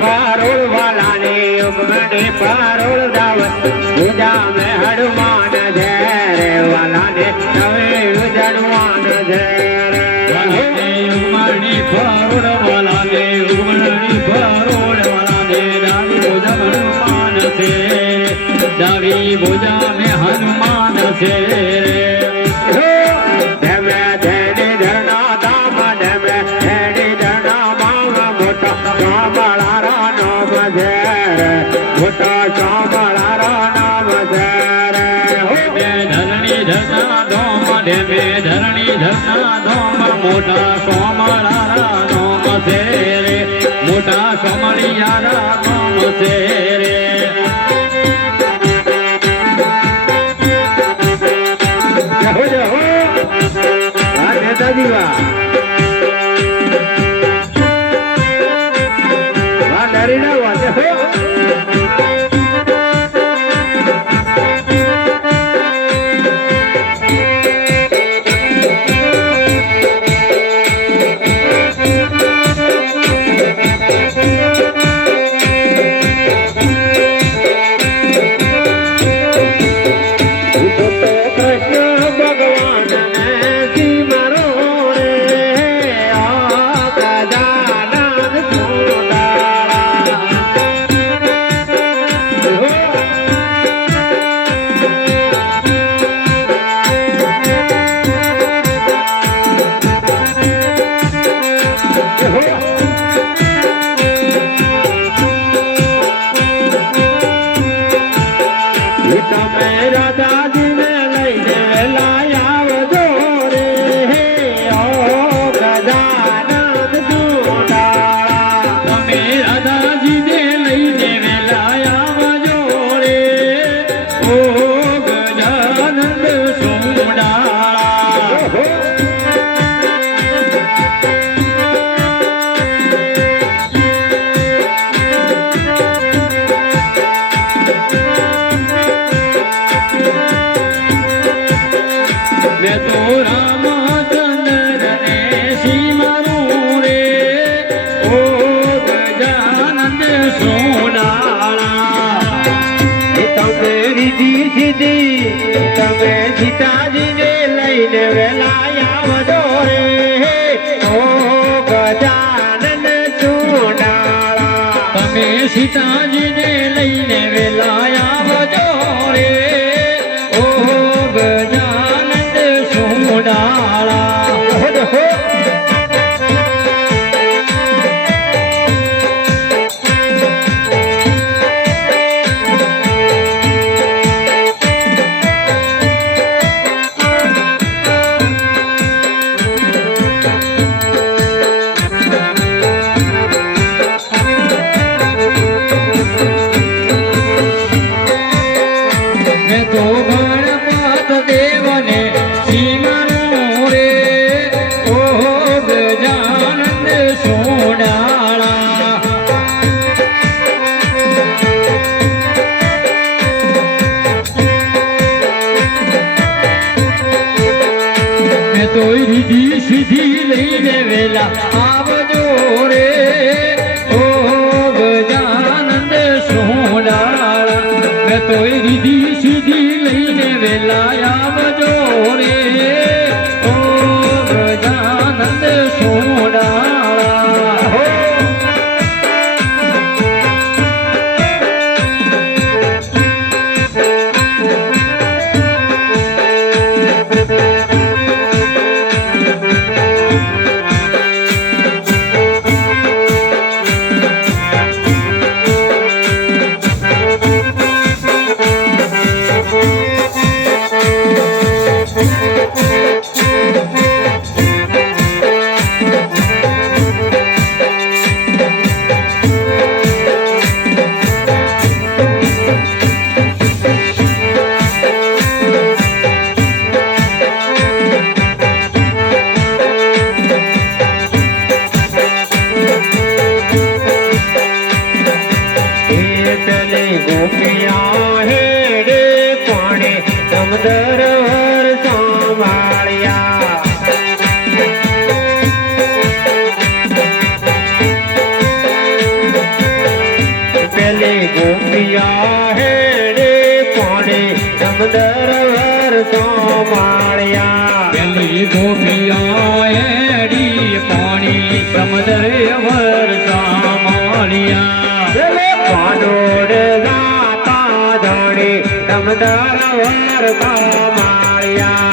पारोल वाला ने उगमने पारोल दावत पूजा में हनुमान धैर्य वाला ने नवे जड़वान धैर्य उगमने पारोल वाला ने उगमने पारोल वाला ने डाली पूजा हनुमान से डाली पूजा में हनुमान से धरणी धरना धोम मोटा सोमलारा नोम से रे मोटा सोमलियारा नोम से रे जहो जहो नेताजी वाह डरीना हुआ जहो सीताजी ने लईने वेलाया वजोरे ओ गजानन चूडाला तमे सीताजी ने लईने वेलाया वजोरे ओ गजानन चूडाला सीधी लईने वेला आवजो रे ओ गजानंद सोहलाला मैं तो रिधी सीधी लईने वेला आवजो रे ओ गजानंद सोहलाला પેલી ગોપિયા હેડે પાણે સમદર વરસા માળ્યા પેલી ગોપિયા એડી પાણી સમદર વરસા માળિયા પેલે પાડોડ જાતા ધણી સમદર વરસા માળ્યા